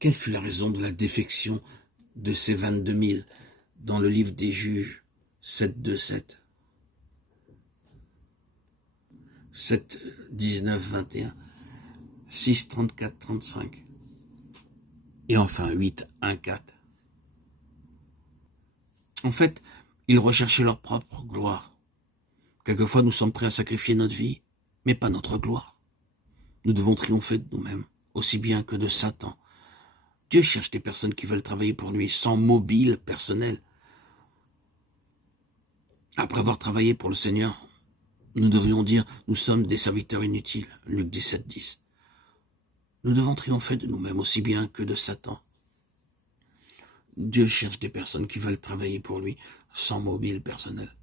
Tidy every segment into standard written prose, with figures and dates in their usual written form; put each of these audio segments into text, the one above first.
Quelle fut la raison de la défection de ces 22 000 dans le livre des Juges 7, 2, 7, 7, 19, 21, 6, 34, 35 et enfin 8, 1, 4. En fait, ils recherchaient leur propre gloire. Quelquefois, nous sommes prêts à sacrifier notre vie, mais pas notre gloire. Nous devons triompher de nous-mêmes, aussi bien que de Satan. Dieu cherche des personnes qui veulent travailler pour lui, sans mobile personnel. Après avoir travaillé pour le Seigneur, nous devrions dire « Nous sommes des serviteurs inutiles » Luc 17, 10. Nous devons triompher de nous-mêmes, aussi bien que de Satan. Dieu cherche des personnes qui veulent travailler pour lui, sans mobile personnel.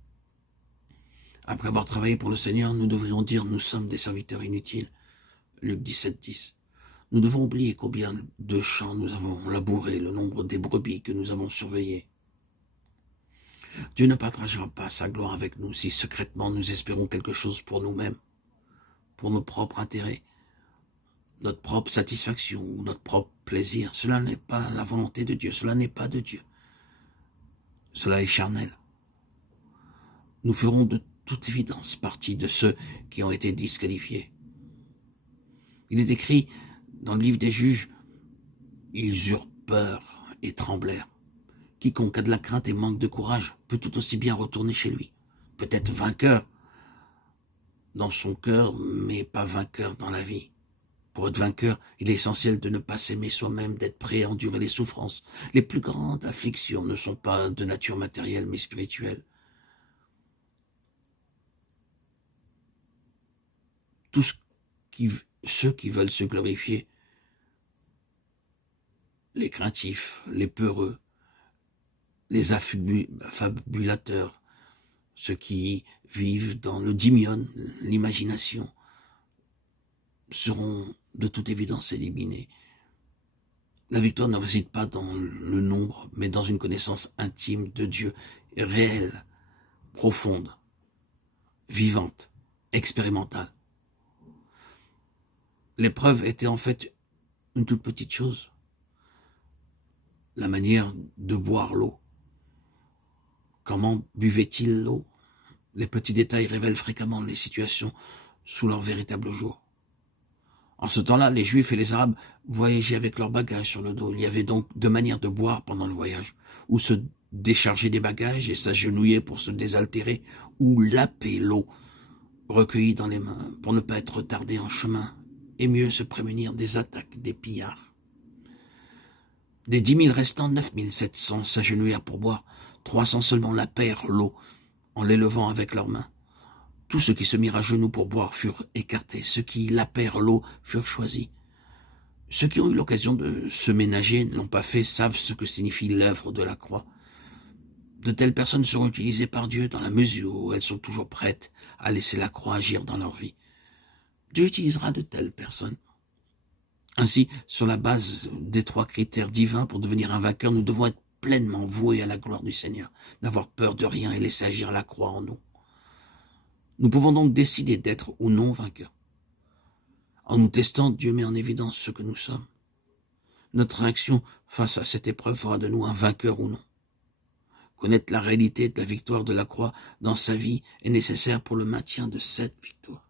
Après avoir travaillé pour le Seigneur, nous devrions dire « Nous sommes des serviteurs inutiles » Luc 17, 10. Nous devons oublier combien de champs nous avons labourés, le nombre des brebis que nous avons surveillées. Dieu ne partagera pas sa gloire avec nous si secrètement nous espérons quelque chose pour nous-mêmes, pour nos propres intérêts, notre propre satisfaction ou notre propre plaisir. Cela n'est pas la volonté de Dieu, cela n'est pas de Dieu. Cela est charnel. Nous ferons de toute évidence partie de ceux qui ont été disqualifiés. Il est écrit dans le livre des Juges, ils eurent peur et tremblèrent. Quiconque a de la crainte et manque de courage peut tout aussi bien retourner chez lui. Peut-être vainqueur dans son cœur, mais pas vainqueur dans la vie. Pour être vainqueur, il est essentiel de ne pas s'aimer soi-même, d'être prêt à endurer les souffrances. Les plus grandes afflictions ne sont pas de nature matérielle, mais spirituelle. Ceux qui veulent se glorifier, les craintifs, les peureux, les affabulateurs, ceux qui vivent dans le dymion, l'imagination, seront de toute évidence éliminés. La victoire ne réside pas dans le nombre, mais dans une connaissance intime de Dieu, réelle, profonde, vivante, expérimentale. L'épreuve était en fait une toute petite chose. La manière de boire l'eau. Comment buvait-il l'eau? Les petits détails révèlent fréquemment les situations sous leur véritable jour. En ce temps-là, les Juifs et les Arabes voyageaient avec leurs bagages sur le dos. Il y avait donc deux manières de boire pendant le voyage, ou se décharger des bagages et s'agenouiller pour se désaltérer, ou laper l'eau recueillie dans les mains pour ne pas être retardé en chemin, et mieux se prémunir des attaques des pillards. Des 10 000 restants, 9 700 s'agenouillèrent pour boire, 300 seulement lapèrent l'eau en l'élevant avec leurs mains. Tous ceux qui se mirent à genoux pour boire furent écartés, ceux qui lapèrent l'eau furent choisis. Ceux qui ont eu l'occasion de se ménager, ne l'ont pas fait, savent ce que signifie l'œuvre de la croix. De telles personnes seront utilisées par Dieu dans la mesure où elles sont toujours prêtes à laisser la croix agir dans leur vie. Dieu utilisera de telles personnes. Ainsi, sur la base des 3 critères divins pour devenir un vainqueur, nous devons être pleinement voués à la gloire du Seigneur, n'avoir peur de rien et laisser agir la croix en nous. Nous pouvons donc décider d'être ou non vainqueurs. En nous testant, Dieu met en évidence ce que nous sommes. Notre réaction face à cette épreuve fera de nous un vainqueur ou non. Connaître la réalité de la victoire de la croix dans sa vie est nécessaire pour le maintien de cette victoire.